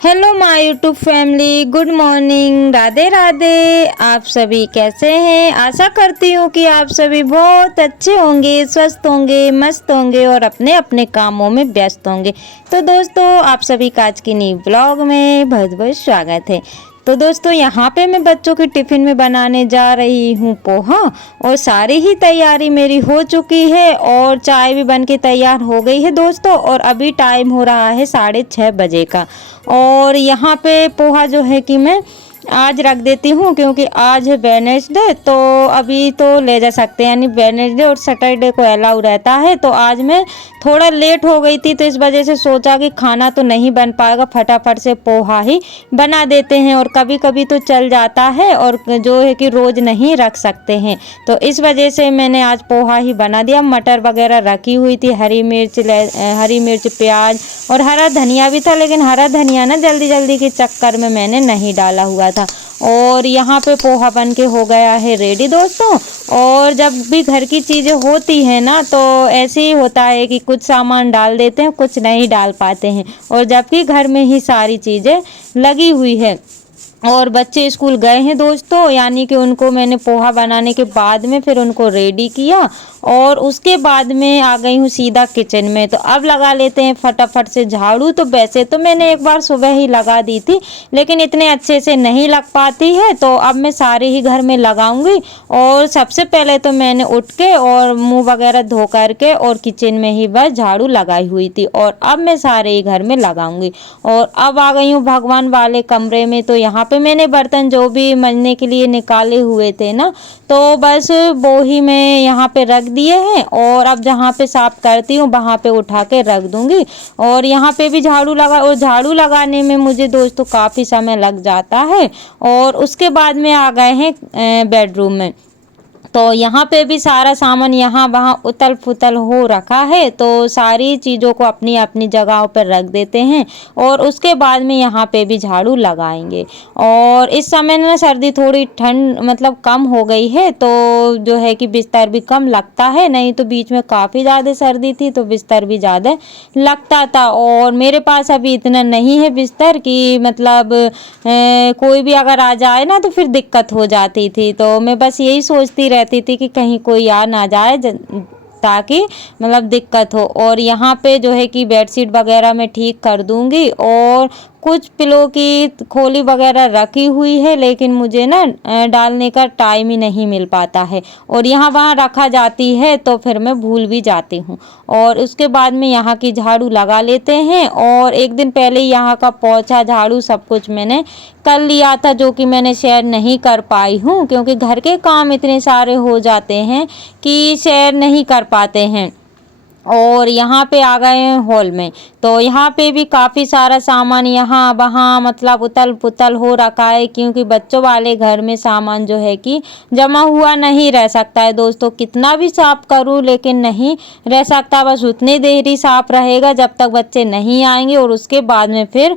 Hello my YouTube family, good morning, Radhe Radhe. आप सभी कैसे हैं? आशा करती हूँ कि आप सभी बहुत अच्छे होंगे, स्वस्थ होंगे, मस्त होंगे और अपने अपने कामों में व्यस्त होंगे। तो दोस्तों, आप सभी का आज की न्यू ब्लॉग में बहुत बहुत स्वागत है। तो दोस्तों, यहाँ पे मैं बच्चों के टिफ़िन में बनाने जा रही हूँ पोहा, और सारी ही तैयारी मेरी हो चुकी है और चाय भी बन के तैयार हो गई है दोस्तों। और अभी टाइम हो रहा है 6:30 बजे का। और यहाँ पे पोहा जो है कि मैं आज रख देती हूँ, क्योंकि आज है वेडनेसडे, तो अभी तो ले जा सकते हैं, यानी वेडनेसडे और सैटरडे को अलाउ रहता है। तो आज मैं थोड़ा लेट हो गई थी, तो इस वजह से सोचा कि खाना तो नहीं बन पाएगा, फटाफट से पोहा ही बना देते हैं। और कभी कभी तो चल जाता है, और जो है कि रोज़ नहीं रख सकते हैं, तो इस वजह से मैंने आज पोहा ही बना दिया। मटर वगैरह रखी हुई थी, हरी मिर्च, प्याज और हरा धनिया भी था, लेकिन हरा धनिया ना जल्दी जल्दी के चक्कर में मैंने नहीं डाला हुआ था। और यहाँ पे पोहा बन के हो गया है रेडी दोस्तों। और जब भी घर की चीज़ें होती हैं ना, तो ऐसे ही होता है कि कुछ सामान डाल देते हैं, कुछ नहीं डाल पाते हैं, और जबकि घर में ही सारी चीज़ें लगी हुई है। और बच्चे स्कूल गए हैं दोस्तों, यानी कि उनको मैंने पोहा बनाने के बाद में फिर उनको रेडी किया, और उसके बाद में आ गई हूँ सीधा किचन में। तो अब लगा लेते हैं फटाफट से झाड़ू। तो वैसे तो मैंने एक बार सुबह ही लगा दी थी, लेकिन इतने अच्छे से नहीं लग पाती है, तो अब मैं सारे ही घर में लगाऊंगी। और सबसे पहले तो मैंने उठ के और मुंह वगैरह धो करके और किचन में ही बस झाड़ू लगाई हुई थी, और अब मैं सारे ही घर में लगाऊंगी। और अब आ गई हूँ भगवान वाले कमरे में। तो यहाँ पे मैंने बर्तन जो भी मंजने के लिए निकाले हुए थे ना, तो बस वो ही मैं यहाँ पे रख दिए हैं। और अब जहाँ पे साफ करती हूँ वहाँ पे उठा के रख दूंगी। और यहाँ पे भी झाड़ू लगा, और झाड़ू लगाने में मुझे दोस्तों काफ़ी समय लग जाता है। और उसके बाद में आ गए हैं बेडरूम में। तो यहाँ पे भी सारा सामान यहाँ वहाँ उतल फुतल हो रखा है, तो सारी चीज़ों को अपनी अपनी जगहों पर रख देते हैं। और उसके बाद में यहाँ पे भी झाड़ू लगाएंगे। और इस समय ना सर्दी थोड़ी ठंड मतलब कम हो गई है, तो जो है कि बिस्तर भी कम लगता है, नहीं तो बीच में काफ़ी ज़्यादा सर्दी थी तो बिस्तर भी ज़्यादा लगता था। और मेरे पास अभी इतना नहीं है बिस्तर कि मतलब कोई भी अगर आ जाए ना तो फिर दिक्कत हो जाती थी। तो मैं बस यही सोचती रहती थी कि कहीं कोई आ ना जाए, ताकि मतलब दिक्कत हो। और यहाँ पे जो है कि बेडशीट वगैरह मैं ठीक कर दूंगी, और कुछ पिलो की खोली वगैरह रखी हुई है, लेकिन मुझे ना डालने का टाइम ही नहीं मिल पाता है, और यहाँ वहाँ रखा जाती है तो फिर मैं भूल भी जाती हूँ। और उसके बाद में यहाँ की झाड़ू लगा लेते हैं। और एक दिन पहले यहाँ का पोछा झाड़ू सब कुछ मैंने कर लिया था, जो कि मैंने शेयर नहीं कर पाई हूँ, क्योंकि घर के काम इतने सारे हो जाते हैं कि शेयर नहीं कर पाते हैं। और यहाँ पे आ गए हैं हॉल में। तो यहाँ पे भी काफ़ी सारा सामान यहाँ वहाँ मतलब उतल पुतल हो रखा है, क्योंकि बच्चों वाले घर में सामान जो है कि जमा हुआ नहीं रह सकता है दोस्तों। कितना भी साफ करूँ लेकिन नहीं रह सकता, बस उतनी देर ही साफ रहेगा जब तक बच्चे नहीं आएंगे। और उसके बाद में फिर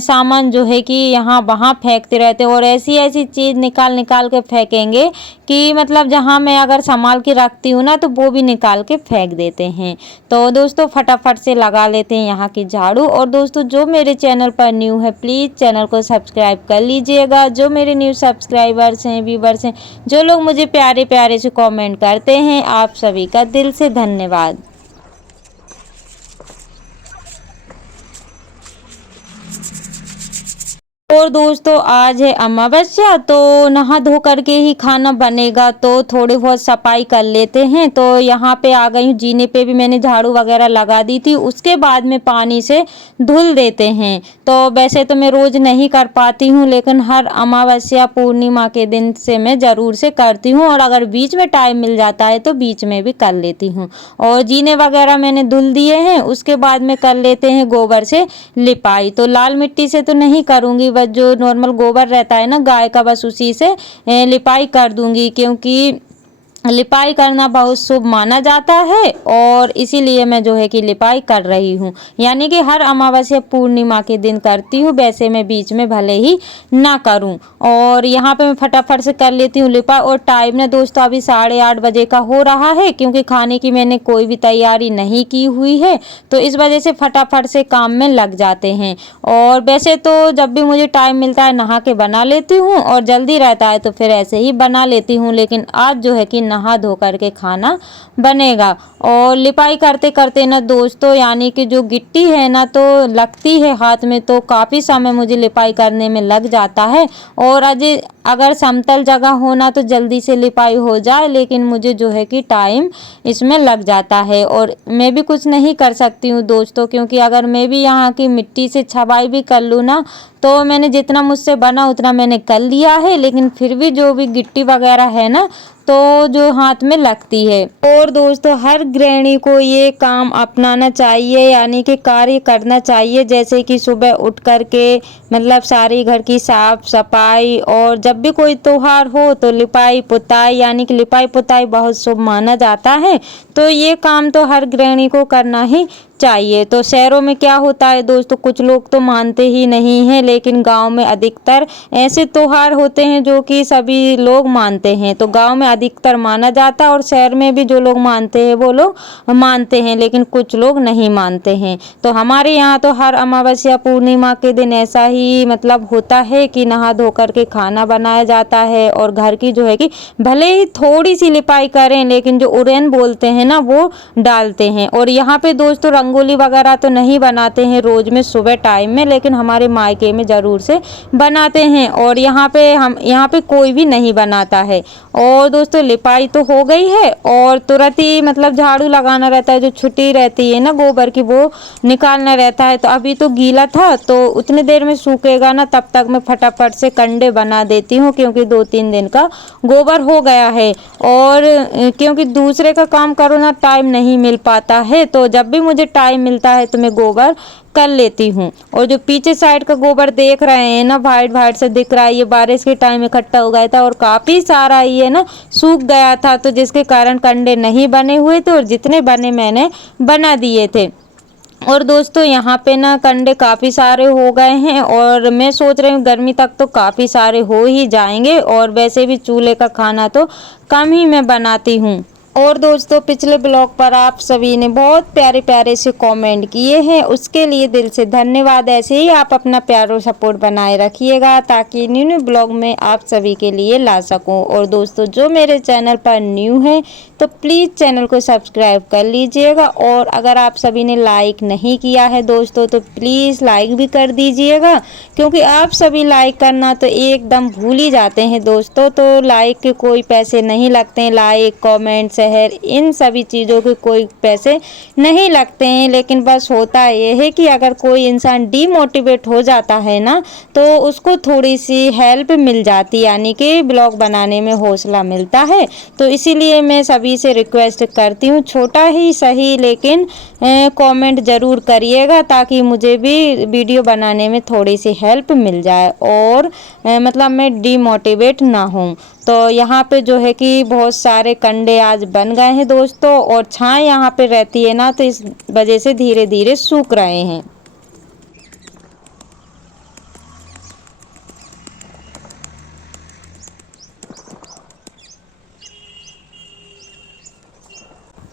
सामान जो है कि यहाँ वहाँ फेंकते रहते, और ऐसी ऐसी चीज़ निकाल निकाल के फेंकेंगे कि मतलब जहाँ मैं अगर संभाल के रखती हूँ ना, तो वो भी निकाल के फेंक देते हैं। तो दोस्तों फटाफट से लगा लेते हैं यहाँ की झाड़ू। और दोस्तों जो मेरे चैनल पर न्यू है, प्लीज़ चैनल को सब्सक्राइब कर लीजिएगा। जो मेरे न्यू सब्सक्राइबर्स हैं, व्यूवर्स हैं, जो लोग मुझे प्यारे प्यारे से कमेंट करते हैं, आप सभी का दिल से धन्यवाद। और दोस्तों आज है अमावस्या, तो नहा धो करके ही खाना बनेगा, तो थोड़ी बहुत सफाई कर लेते हैं। तो यहाँ पे आ गई हूँ, जीने पे भी मैंने झाड़ू वगैरह लगा दी थी, उसके बाद में पानी से धुल देते हैं। तो वैसे तो मैं रोज़ नहीं कर पाती हूँ, लेकिन हर अमावस्या पूर्णिमा के दिन से मैं ज़रूर से करती हूँ, और अगर बीच में टाइम मिल जाता है तो बीच में भी कर लेती हूँ। और जीने वगैरह मैंने धुल दिए हैं, उसके बाद में कर लेते हैं गोबर से लिपाई। तो लाल मिट्टी से तो नहीं करूँगी, बस जो नॉर्मल गोबर रहता है ना गाय का, बस उसी से लिपाई कर दूंगी, क्योंकि लिपाई करना बहुत शुभ माना जाता है और इसीलिए मैं जो है कि लिपाई कर रही हूँ। यानी कि हर अमावस्या पूर्णिमा के दिन करती हूँ, वैसे मैं बीच में भले ही ना करूँ। और यहाँ पे मैं फटाफट से कर लेती हूँ लिपाई। और टाइम ना दोस्तों अभी 8:30 बजे का हो रहा है, क्योंकि खाने की मैंने कोई भी तैयारी नहीं की हुई है, तो इस वजह से फटाफट से काम में लग जाते हैं। और वैसे तो जब भी मुझे टाइम मिलता है नहा के बना लेती हूँ, और जल्दी रहता है तो फिर ऐसे ही बना लेती हूँ, लेकिन आज जो है कि नहा धो करके खाना बनेगा। और लिपाई करते करते ना दोस्तों यानी कि जो गिट्टी है ना तो लगती है हाथ में, तो काफ़ी समय मुझे लिपाई करने में लग जाता है। और अगर समतल जगह होना तो जल्दी से लिपाई हो जाए, लेकिन मुझे जो है कि टाइम इसमें लग जाता है और मैं भी कुछ नहीं कर सकती हूँ दोस्तों, क्योंकि अगर मैं भी यहाँ की मिट्टी से छबाई भी कर लूँ ना, तो मैंने जितना मुझसे बना उतना मैंने कर लिया है, लेकिन फिर भी जो भी गिट्टी वगैरह है ना तो जो हाथ में लगती है। और दोस्तों हर गृहिणी को ये काम अपनाना चाहिए, यानी कि कार्य करना चाहिए, जैसे कि सुबह उठ करके मतलब सारी घर की साफ सफाई, और जब भी कोई त्योहार हो तो लिपाई पुताई, यानी कि लिपाई पुताई बहुत शुभ माना जाता है। तो ये काम तो हर गृहिणी को करना ही चाहिए। तो शहरों में क्या होता है दोस्तों, कुछ लोग तो मानते ही नहीं हैं, लेकिन गांव में अधिकतर ऐसे त्योहार होते हैं जो कि सभी लोग मानते हैं। तो गांव में अधिकतर माना जाता है, और शहर में भी जो लोग मानते हैं वो लोग मानते हैं, लेकिन कुछ लोग नहीं मानते हैं। तो हमारे यहाँ तो हर अमावस्या पूर्णिमा के दिन ऐसा ही मतलब होता है कि नहा धो करके खाना बनाया जाता है, और घर की जो है कि भले ही थोड़ी सी लिपाई करें, लेकिन जो उरेन बोलते हैं ना वो डालते हैं। और यहाँ पे दोस्तों रंगोली वगैरह तो नहीं बनाते हैं रोज में सुबह टाइम में, लेकिन हमारे मायके में ज़रूर से बनाते हैं, और यहाँ पे कोई भी नहीं बनाता है। और दोस्तों लिपाई तो हो गई है, और तुरंत ही मतलब झाड़ू लगाना रहता है, जो छुट्टी रहती है ना गोबर की वो निकालना रहता है। तो अभी तो गीला था तो उतनी देर में सूखेगा ना, तब तक मैं फटाफट से कंडे बना देती हूँ, क्योंकि 2-3 दिन का गोबर हो गया है। और क्योंकि दूसरे का काम करो ना टाइम नहीं मिल पाता है, तो जब भी मुझे टाइम मिलता है तो मैं गोबर कर लेती हूँ। और जो पीछे साइड का गोबर देख रहे हैं ना वाइट वाइट से दिख रहा है, ये बारिश के टाइम इकट्ठा हो गया था और काफ़ी सारा ये ना सूख गया था, तो जिसके कारण कंडे नहीं बने हुए थे, और जितने बने मैंने बना दिए थे। और दोस्तों यहाँ पे ना कंडे काफ़ी सारे हो गए हैं, और मैं सोच रही हूँ गर्मी तक तो काफ़ी सारे हो ही जाएंगे। और वैसे भी चूल्हे का खाना तो कम ही मैं बनाती हूँ। और दोस्तों पिछले ब्लॉग पर आप सभी ने बहुत प्यारे प्यारे से कमेंट किए हैं, उसके लिए दिल से धन्यवाद। ऐसे ही आप अपना प्यार और सपोर्ट बनाए रखिएगा, ताकि न्यू न्यू ब्लॉग में आप सभी के लिए ला सकूं। और दोस्तों जो मेरे चैनल पर न्यू है तो प्लीज़ चैनल को सब्सक्राइब कर लीजिएगा, और अगर आप सभी ने लाइक नहीं किया है दोस्तों तो प्लीज़ लाइक भी कर दीजिएगा, क्योंकि आप सभी लाइक करना तो एकदम भूल ही जाते हैं दोस्तों। तो लाइक के कोई पैसे नहीं लगते हैं, लाइक कमेंट शहर इन सभी चीज़ों के कोई पैसे नहीं लगते हैं, लेकिन बस होता यह है कि अगर कोई इंसान डीमोटिवेट हो जाता है ना तो उसको थोड़ी सी हेल्प मिल जाती, यानी कि ब्लॉग बनाने में हौसला मिलता है। तो इसीलिए मैं सभी से रिक्वेस्ट करती हूँ, छोटा ही सही लेकिन कमेंट ज़रूर करिएगा, ताकि मुझे भी वीडियो बनाने में थोड़ी सी हेल्प मिल जाए, और मतलब मैं डीमोटिवेट ना हूँ। तो यहाँ पे जो है कि बहुत सारे कंडे आज बन गए हैं दोस्तों, और छाँव यहाँ पे रहती है ना तो इस वजह से धीरे धीरे सूख रहे हैं।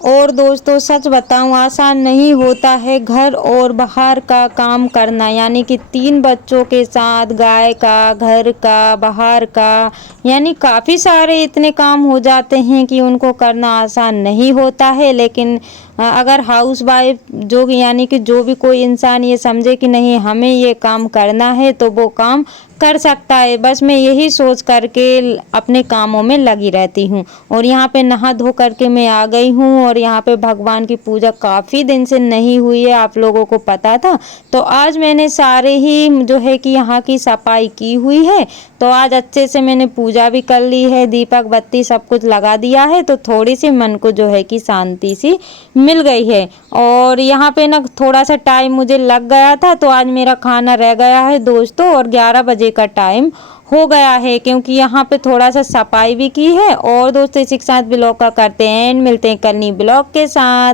और दोस्तों सच बताऊं आसान नहीं होता है घर और बाहर का काम करना, यानी कि 3 बच्चों के साथ गाय का, घर का, बाहर का, यानी काफ़ी सारे इतने काम हो जाते हैं कि उनको करना आसान नहीं होता है। लेकिन अगर हाउस वाइफ जो यानी कि जो भी कोई इंसान ये समझे कि नहीं हमें ये काम करना है तो वो काम कर सकता है। बस मैं यही सोच करके अपने कामों में लगी रहती हूँ। और यहाँ पे नहा धो करके मैं आ गई हूँ, और यहाँ पे भगवान की पूजा काफ़ी दिन से नहीं हुई है, आप लोगों को पता था। तो आज मैंने सारे ही जो है कि यहाँ की सफाई की हुई है, तो आज अच्छे से मैंने पूजा भी कर ली है, दीपक बत्ती सब कुछ लगा दिया है, तो थोड़ी सी मन को जो है कि शांति सी मिल गई है। और यहाँ पे ना थोड़ा सा टाइम मुझे लग गया था, तो आज मेरा खाना रह गया है दोस्तों, और 11 बजे का टाइम हो गया है, क्योंकि यहाँ पे थोड़ा सा सफाई भी की है। और दोस्तों इसी के साथ ब्लॉग का करते हैं एंड मिलते हैं कल नई ब्लॉग के साथ।